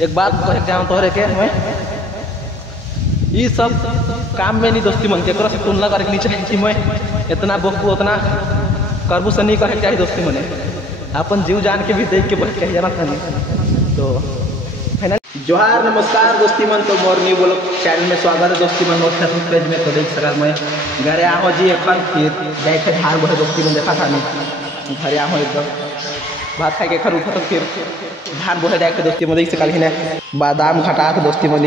एक बात कह जाऊँ तोहरे के मैं ये सब काम में नहीं दोस्ती मन के से तुलना करे नहीं चाहिए कि मैं इतना बोकू उतना करबू से नहीं कहे चाहिए दोस्ती मने अपन जीव जान के भी देख के बच कह जाना था नहीं तो फाइनल। जोहार नमस्कार दोस्ती मन, तो मोर न्यू ब्लॉग चैनल में स्वागत है दोस्ती मन। मोर फेसबुक पेज में तो देख सका मैं घरे आओ जी अपन फिर गए थे धान बोहे दोस्ती मन देखा था नहीं घरे आओ एकदम भात खाए के खर उठा तो फिर धान बोहे जाए दोस्ती मन देख सका ही बादाम घटा था दोस्ती मन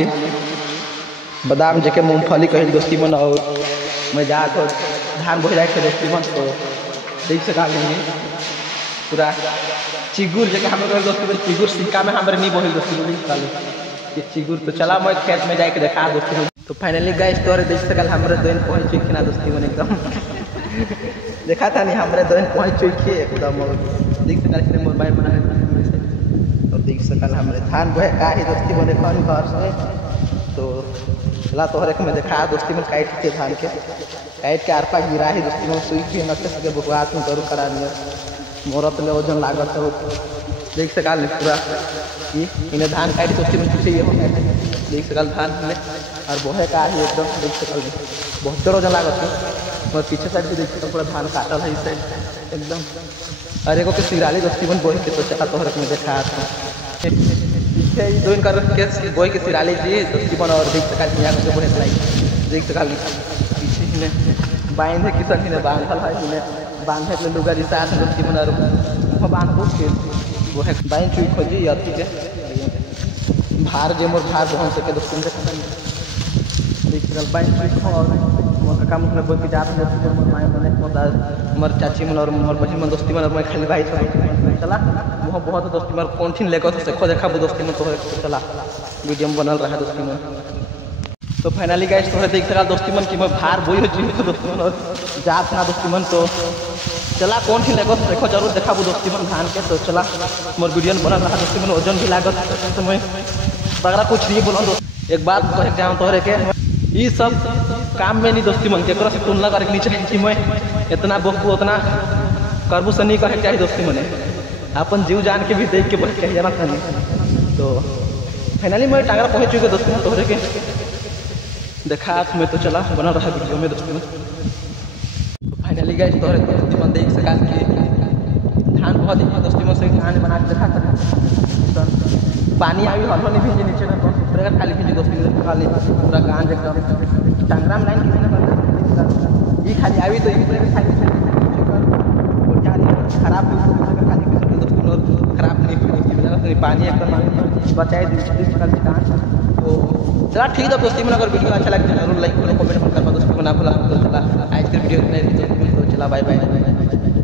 बादाम जेके मूंगफली कहे दोस्ती मन और मैं जा तो धान बोहे जाए दोस्ती मन तो देख सका पूरा चिगुर जगह हमारे दोस्ती बोले चिगुर सिक्का में हमारे नहीं बोल दोस्ती बोली चलो ये चिगुर तो चला मैं खेत में जाके देखा दोस्ती बोली तो फाइनली गए स्टोर देख सकल हमारे दोन पहुँच चुकी ना दोस्ती मन एकदम देखा था नहीं हमारे दोन पहुँच चुकी एकदम देख सकल मोबाइल बना और देख सकल हमारे धान बोहे का ही दोस्ती बोले कौन घर से तो चला तोहरे में देखा दोस्ती में काट के धान के काट के आरपा गिरा है दोस्ती में सुई भी नटे सके बुकवात में करू करा मोरत ले वजन लागत है देख सकाल पूरा इन्हें धान काटी दोस्ती में पीछे ये देख सकाल धान में और बोहे का ही एकदम देख सकाल बहुत वजन लागत है और पीछे साइड भी देख सकल पूरा धान काटल है इस साइड एकदम अरे को सिराली दोस्ती में बोहे के तो चला तोहर में देखा पीछे दोन कर के बोहे के सिराली जी दोस्ती बन और देख सकाल यहाँ के बोहे लाई देख सकाल पीछे इन्हें बांधे किसान इन्हें बांधल है इन्हें बांधे के लुगा रिसा दोस्ती मन और बांधो के वो है बाइन चुई खोजी अति के भार जे मोर भार बहन सके दोस्ती में देख सकल बाइन चुई और मोर काम में बोल के जात दोस्ती मोर माय मन मोर चाची मन और मोर बहन मन दोस्ती मन और मैं खाली भाई चला वो बहुत दोस्ती मन कौन थी लेकर से देखो देखा दोस्ती में तो चला वीडियो में बनल रहा दोस्ती में तो फाइनली गाइस तोहरे देख सका दोस्ती मन कि मैं भार बोई हो जी दोस्ती मन और जात ना दोस्ती मन तो चला कौन थी लगत देखो जरूर देखा दोस्ती मन धान के तो चला मोर वीडियो में बनल रहा दोस्ती मन वजन भी लागत तो मैं बगरा कुछ नहीं बोला दोस्त एक बात कह जाऊँ तोहरे के ये सब काम में नहीं दोस्ती मन के से तुलना करे नहीं चाहिए कि मैं इतना बोकू उतना करबू से नहीं कहे चाहिए दोस्ती मने अपन जीव जान के भी देख के बच कह जाना था नहीं तो फाइनली मैं टांगरा पहुँच चुके दोस्ती मन तोहरे के देखा मैं तो चला बना रहा वीडियो में दोस्ती में फाइनली गए तोहरे दोस्ती मन देख सका कि धान बहुत ही दोस्ती में से धान बना के देखा था पानी आई हल नहीं भेजे नीचे ना पूरा खाली भेजे दोस्ती में खाली पूरा गांज एकदम टांगरा में लाइन किसी ने ये खाली आई तो ये खाली खराब खाली दोस्ती खराब नहीं पानी एकदम बचाए तो चला ठीक है दोस्ती में अगर वीडियो अच्छा लगे जरूर लाइक करो कमेंट करना दोस्ती में ना भूला तो चला आज के वीडियो तो चला बाय बाय।